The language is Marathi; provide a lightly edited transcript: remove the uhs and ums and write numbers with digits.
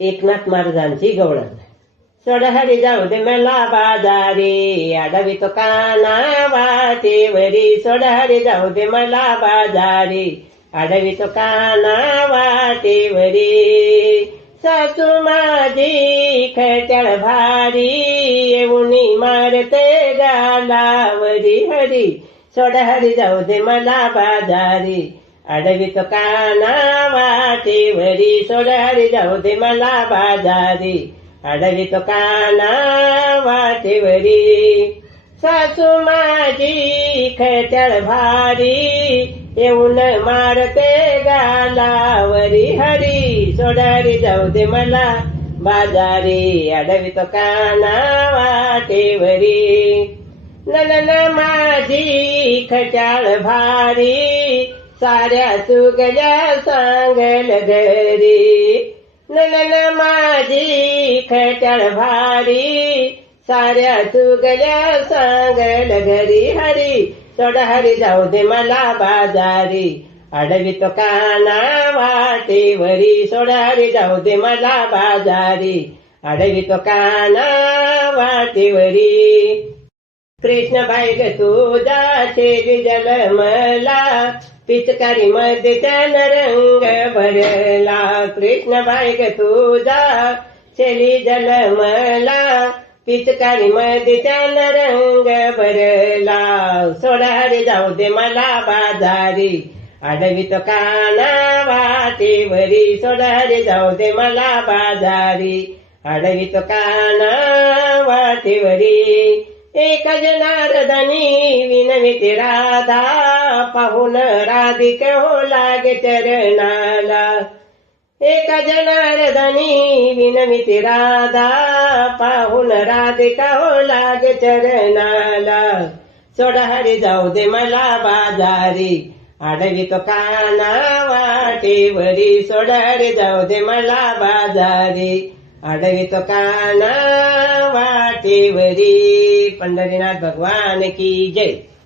एकनाथ महाराजांची गवळण. सोडहरी जाऊ दे मला बाजारी, अडवितो काना वाटेवरी. सोडहरी जाऊ दे मला बाजारी, अडवितो काना वाटेवरी. सासू माझी खट्याळ भारी, येऊनी मारते गालावरी. हरी सोडहरी जाऊ दे मला बाजारी, अडवितो काना वाटेवरी. सोडहरी जाऊ दे मला बाजारी, अडवितो काना वाटेवरी. सासू माझी खट्याळ भारी, येऊन मारते गालावरी. हरी सोडहरी जाऊ दे मला बाजारी, अडवितो काना वाटेवरी. ननन माझी खट्याळ भारी, साऱ्या चुकल्या सांगल घरी. ननन माझी खट्याळ भारी, साऱ्या चुकल्या सांगल घरी. हरी सोडहरी जाऊ दे मला बाजारी, अडवितो काना वाटेवरी. सोडहरी जाऊ दे मला बाजारी, अडवितो काना वाटेवरी. कृष्ण बाई ग तुझा छेदी जलमला, पिचकारी मध्ये त्यानं रंग भरला. कृष्ण बाई ग तुझा छेदी जलमला, पिचकारी मध्ये त्यानं रंग भरला. सोडहरी जाऊ दे मला बाजारी, अडवितो काना वाटेवरी. सोडहरी जाऊ दे मला बाजारी, अडवितो काना वाटेवरी. एक जनार्दनी विनविते राधा, पाहून राधिक हो लागे चरणाला. एक जनार्दनी विनविते राधा, पाहून राधिका हो लागे चरणाला. सोडहरी जाऊ दे मला बाजारी, अडवितो काना वाटेवरी. सोडहरी जाऊ दे मला बाजारी, अडवितो काना वाटेवरी. पंढरीनाथ भगवान की जय.